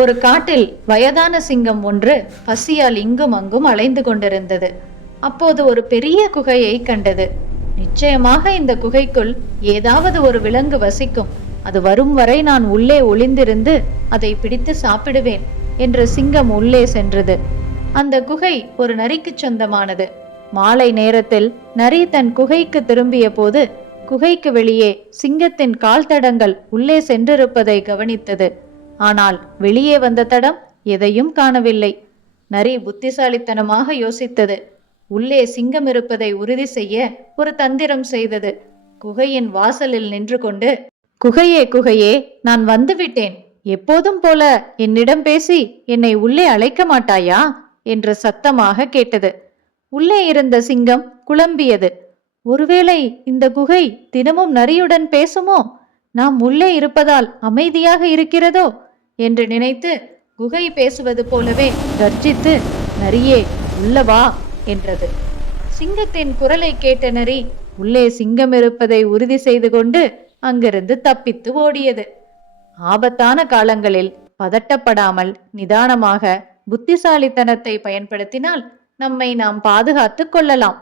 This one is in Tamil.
ஒரு காட்டில் வயதான சிங்கம் ஒன்று பசியால் இங்கும் அங்கும் அலைந்து கொண்டிருந்தது. அப்போது ஒரு பெரிய குகையை கண்டது. நிச்சயமாக இந்த குகைக்குள் ஏதாவது ஒரு விலங்கு வசிக்கும். அது வரும் வரை நான் உள்ளே ஒளிந்திருந்து அதை பிடித்து சாப்பிடுவேன் என்று சிங்கம் உள்ளே சென்றது. அந்த குகை ஒரு நரிக்கு சொந்தமானது. மாலை நேரத்தில் நரி தன் குகைக்கு திரும்பிய போது குகைக்கு வெளியே சிங்கத்தின் கால் தடங்கள் உள்ளே சென்றிருப்பதை கவனித்தது. ஆனால் வெளியே வந்த தடம் எதையும் காணவில்லை. நரி புத்திசாலித்தனமாக யோசித்தது. உள்ளே சிங்கம் இருப்பதை உறுதி செய்ய ஒரு தந்திரம் செய்தது. குகையின் வாசலில் நின்று கொண்டு, குகையே குகையே, நான் வந்துவிட்டேன். எப்போதும் போல என்னிடம் பேசி என்னை உள்ளே அழைக்க மாட்டாயா என்று சத்தமாக கேட்டது. உள்ளே இருந்த சிங்கம் குழம்பியது. ஒருவேளை இந்த குகை தினமும் நரியுடன் பேசுமோ? நாம் உள்ளே இருப்பதால் அமைதியாக இருக்கிறதோ என்று நினைத்து குகை பேசுவது போலவே கர்ஜித்து, நரியே உள்ளவா என்றது. சிங்கத்தின் குரலை கேட்ட நரி உள்ளே சிங்கம் இருப்பதை உறுதி செய்து கொண்டு அங்கிருந்து தப்பித்து ஓடியது. ஆபத்தான காலங்களில் பதட்டப்படாமல் நிதானமாக புத்திசாலித்தனத்தை பயன்படுத்தினால் நம்மை நாம் பாதுகாத்துக் கொள்ளலாம்.